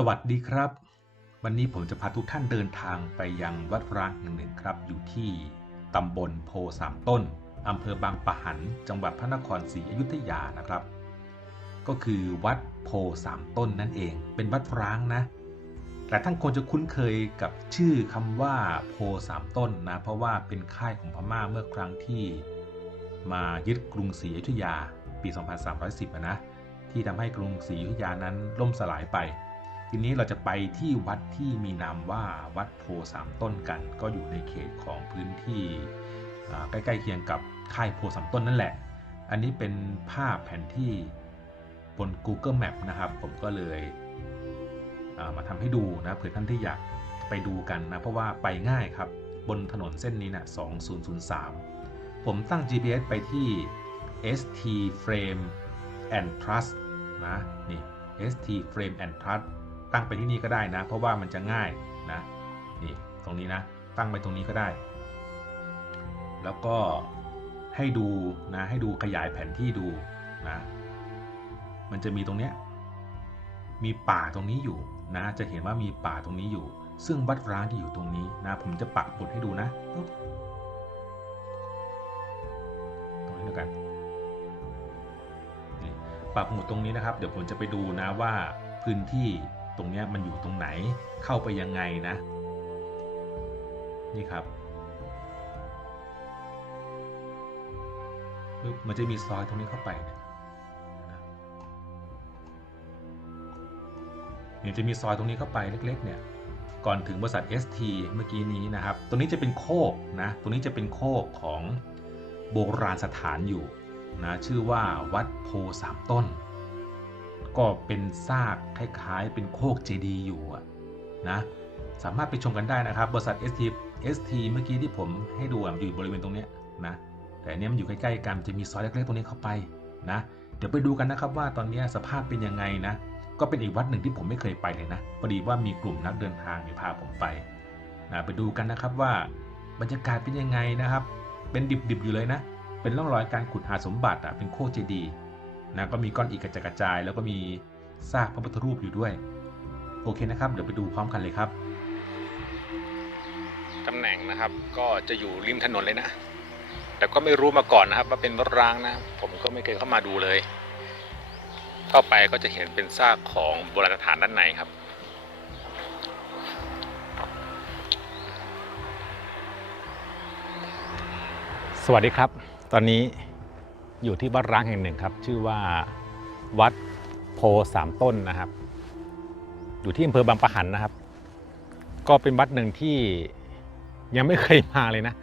สวัสดีครับ วันนี้ผมจะพาทุกท่านเดินทางไปยังวัดร้างแห่งหนึ่งครับ อยู่ที่ตำบลโพสามต้นอำเภอบางปะหัน จังหวัดพระนครศรีอยุธยานะครับ ก็คือวัดโพสามต้นนั่นเอง เป็นวัดร้างนะแต่ท่านคงจะคุ้นเคยกับชื่อคำว่าโพสามต้นนะ เพราะว่าเป็นค่ายของพม่าเมื่อครั้งที่ มายึดกรุงศรีอยุธยาปี 2310อะนะที่ทำให้กรุงศรีอยุธยานั้นล่มสลายไป ทีนี้เราจะไปที่วัดที่มีนามว่าวัดโพสามต้นกัน ก็อยู่ในเขตของพื้นที่ใกล้ๆเคียงกับค่ายโพสามต้นนั่นแหละ อันนี้เป็นภาพแผนที่บน Google Map นะครับ ผมก็เลยามาทำให้ดูนะเผื่อท่านที่อยากไปดูกันนะ เพราะว่าไปง่ายครับ บนถนนเส้นนี้นะ2003 ผมตั้ง GPS ไปที่ ST Frame and Trust นะนี่ ST Frame and Trust ตั้งไปที่นี่ก็ได้นะ เพราะว่ามันจะง่ายนะนี่ตรงนี้นะ ตั้งไปตรงนี้ก็ได้ แล้วก็ให้ดูนะให้ดูขยายแผนที่ดูนะมันจะมีตรงเนี้ยมีป่าตรงนี้อยู่นะ จะเห็นว่ามีป่าตรงนี้อยู่ ซึ่งวัดร้างที่อยู่ตรงนี้นะ ผมจะปักหมุดให้ดูนะปึ๊บตรงนี้แล้วกันปักหมุดตรงนี้นะครับ เดี๋ยวผมจะไปดูนะว่าพื้นที่ ตรงนี้มันอยู่ตรงไหนเข้าไปยังไงนะ นี่ครับปึ๊บมันจะมีซอยตรงนี้เข้าไปเนี่ยนะเนี่ยจะมีซอยตรงนี้เข้าไปเล็ก ๆ เนี่ยก่อนถึงบริษัท ST เมื่อกี้นี้นะครับ ตรงนี้จะเป็นโคกนะ ตรงนี้จะเป็นโคกของโบราณสถานอยู่นะ ชื่อว่าวัดโพสามต้น ก็เป็นซากคล้ายๆ เป็นโคกเจดีย์อยู่นะสามารถไปชมกันได้นะครับ บริษัท ST ST เมื่อกี้ที่ผมให้ดูอยู่บริเวณตรงนี้นะแต่อันเนี้ยมันอยู่ใกล้ๆกันจะมีซอยเล็กๆตรงนี้เข้าไปนะเดี๋ยวไปดูกันนะครับว่าตอนนี้สภาพเป็นยังไงนะก็เป็นอีกวัดหนึ่งที่ผมไม่เคยไปเลยนะพอดีว่ามีกลุ่มนักเดินทางอยู่พาผมไปนะไปดูกันนะครับว่าบรรยากาศเป็นยังไงนะครับ เป็นดิบๆอยู่เลยนะ เป็นร่องรอยการขุดหาสมบัติอะเป็นโคกเจดีย์ นะก็มีก้อนอิฐกระจัดกระจาย แล้วก็มีซากพระพุทธรูปอยู่ด้วย โอเคนะครับ เดี๋ยวไปดูพร้อมกันเลยครับตำแหน่งนะครับก็จะอยู่ริมถนนเลยนะ แต่ก็ไม่รู้มาก่อนนะครับ ว่าเป็นวัดร้างนะ ผมก็ไม่เคยเข้ามาดูเลย เข้าไปก็จะเห็นเป็นซากของโบราณสถานด้านในครับสวัสดีครับ ตอนนี้ อยู่ที่วัดร้างแห่งหนึ่งครับ ชื่อว่าวัดโพสามต้นนะครับ อยู่ที่อำเภอบางปะหันนะครับ ก็เป็นวัดหนึ่งที่ยังไม่เคยมาเลยนะ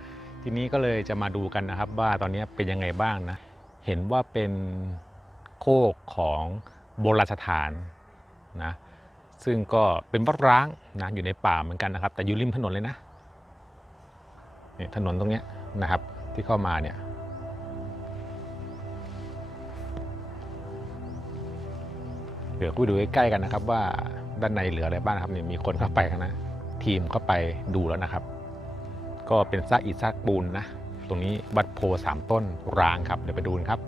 ทีนี้ก็เลยจะมาดูกันนะครับ ว่าตอนนี้เป็นยังไงบ้างนะ เห็นว่าเป็นโคกของโบราณสถานนะ ซึ่งก็เป็นวัดร้างนะอยู่ในป่าเหมือนกันนะครับ แต่อยู่ริมถนนเลยนะนี่ถนนตรงนี้นะครับ ที่เข้ามาเนี่ย เดี๋ยวคุยดูใกล้ๆกันนะครับ ว่าด้านในเหลืออะไรบ้างครับเนี่ยมีคนเข้าไปนะทีมเข้าไปดูแล้วนะครับ ก็เป็นซากอิฐซากปูนนะ ตรงนี้วัดโพสามต้นร้างครับเดี๋ยวไปดูนครับ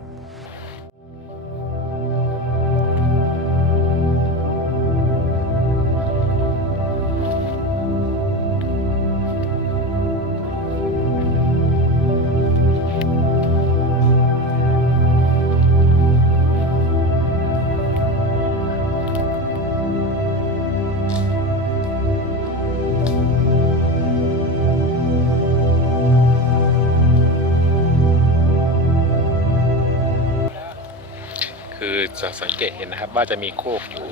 จะสังเกตเห็นนะครับ ว่าจะมีโคกอยู่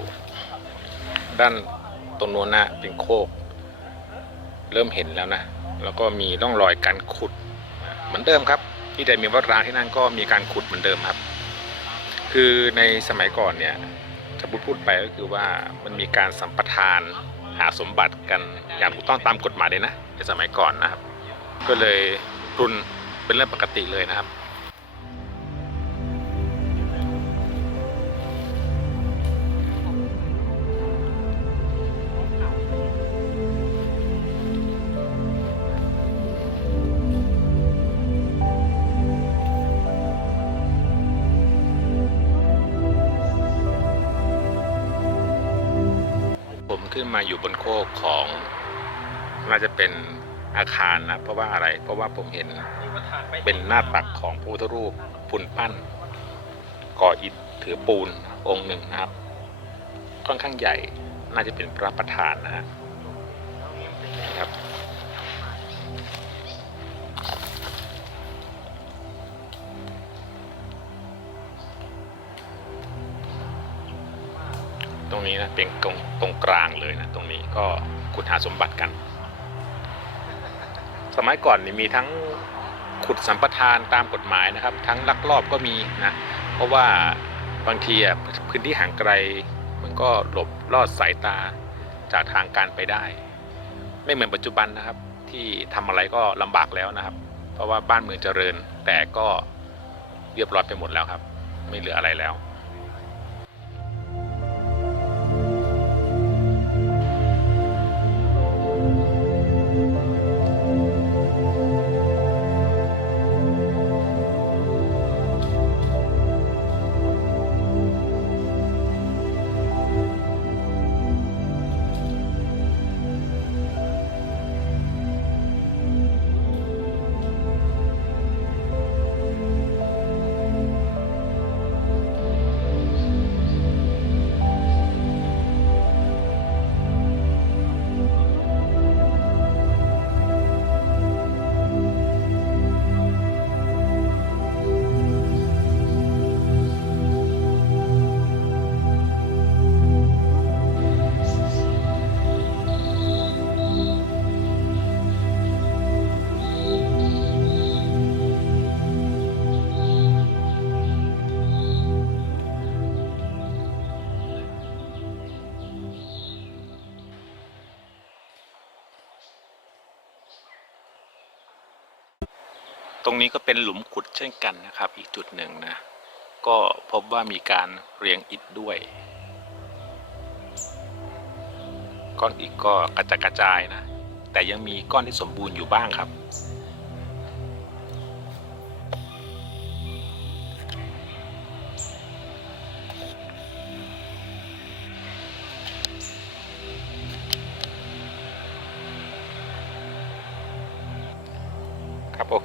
ด้านตรงโน้นนะเป็นโคก เริ่มเห็นแล้วนะ แล้วก็มีร่องรอยการขุดเหมือนเดิมครับ ที่ใดมีวัดร้างที่นั่นก็มีการขุดเหมือนเดิมครับ คือในสมัยก่อนเนี่ยถ้าพูดพูดไปก็คือว่ามันมีการสัมปทานหาสมบัติกันอย่างถูกต้องตามกฎหมายเลยนะในสมัยก่อนนะครับ ก็เลยรุนเป็นเรื่องปกติเลยนะครับ ขึ้นมาอยู่บนโคกของน่าจะเป็นอาคารนะเพราะว่าอะไร เพราะว่าผมเห็นเป็นหน้าตักของพระพุทธรูปปุ่นปั้น ก่ออิฐถือปูนองค์หนึ่งนะครับ ค่อนข้างใหญ่น่าจะเป็นพระประธานนะฮะ ตรงนี้นะเป็นตรงตรงกลางเลยนะตรงนี้ก็ขุดหาสมบัติกัน สมัยก่อนนี่มีทั้งขุดสัมปทานตามกฎหมายนะครับ ทั้งลักลอบก็มีนะเพราะว่าบางทีพื้นที่ห่างไกลมันก็หลบลอดสายตาจากทางการไปได้ ไม่เหมือนปัจจุบันนะครับ ที่ทำอะไรก็ลำบากแล้วนะครับ เพราะว่าบ้านเมืองเจริญแต่ก็เรียบร้อยไปหมดแล้วครับ ไม่เหลืออะไรแล้ว ตรงนี้ก็เป็นหลุมขุดเช่นกันนะครับ อีกจุดหนึ่งนะ ก็พบว่ามีการเรียงอิฐด้วย ก้อนอิฐก็กระจัดกระจายนะ แต่ยังมีก้อนที่สมบูรณ์อยู่บ้างครับ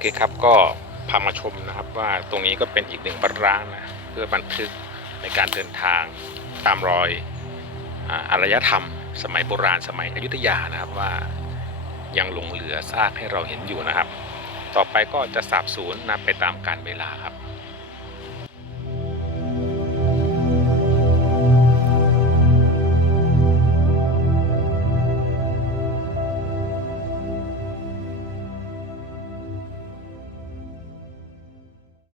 เคครับก็พามาชมนะครับว่าตรงนี้ก็เป็นอีกหนึ่งบันร้างนะเพื่อบันทึกในการเดินทางตามรอยอารยธรรม สมัยโบราณสมัยอยุธยานะครับว่ายังหลงเหลือซากให้เราเห็นอยู่นะครับ ต่อไปก็จะสาบสูญนะไปตามกาลเวลาครับ